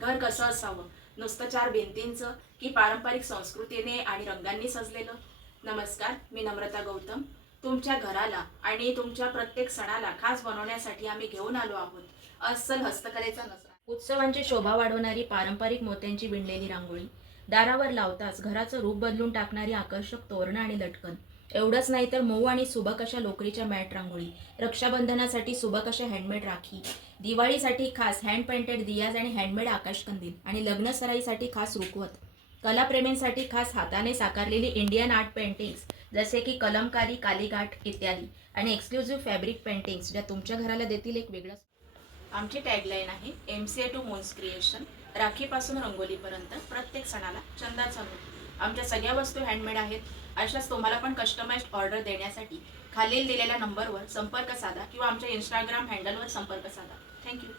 घर कसं असावं, नुसतं चार भिंतींचं की पारंपरिक संस्कृतीने आणि रंगांनी सजलेलं? नमस्कार, मी नम्रता गौतम. तुमच्या घराला आणि तुमच्या प्रत्येक सणाला खास बनवण्यासाठी आम्ही घेऊन आलो आहोत अस्सल हस्तकलेचा नसरा. उत्सवांची शोभा वाढवणारी पारंपरिक मोत्यांची विणलेली रांगोळी, दारावर लावताच घराचं रूप बदलून टाकणारी आकर्षक तोरणं आणि लटकन. एवढंच नाही तर मऊ आणि सुबक अशा लोकरीच्या मॅट रांगोळी, रक्षाबंधनासाठी सुबक अशा हँडमेड राखी, दिवाळीसाठी खास हँड पेंटेड दियाज आणि हँडमेड आकाशकंदील आणि लग्नसराईसाठी खास रुखवत. कलाप्रेमींसाठी खास हाताने साकारलेली इंडियन आर्ट पेंटिंग्स जसे की कलमकारी, कालीघाट इत्यादी आणि एक्सक्लुझिव्ह फॅब्रिक पेंटिंग्स ज्या तुमच्या घराला देतील एक वेगळं. आमची टॅगलाईन आहे MCA टू मून्स क्रिएशन. राखीपासून रंगोलीपर्यंत प्रत्येक सणाला चंदाचा मूड. आमच्या सगळ्या वस्तू हँडमेड आहेत. अशाच तुम्हाला पण कस्टमाइज्ड ऑर्डर देण्यासाठी खालील दिलेल्या नंबरवर संपर्क साधा किंवा आमच्या इंस्टाग्राम हँडलवर संपर्क साधा. थँक्यू.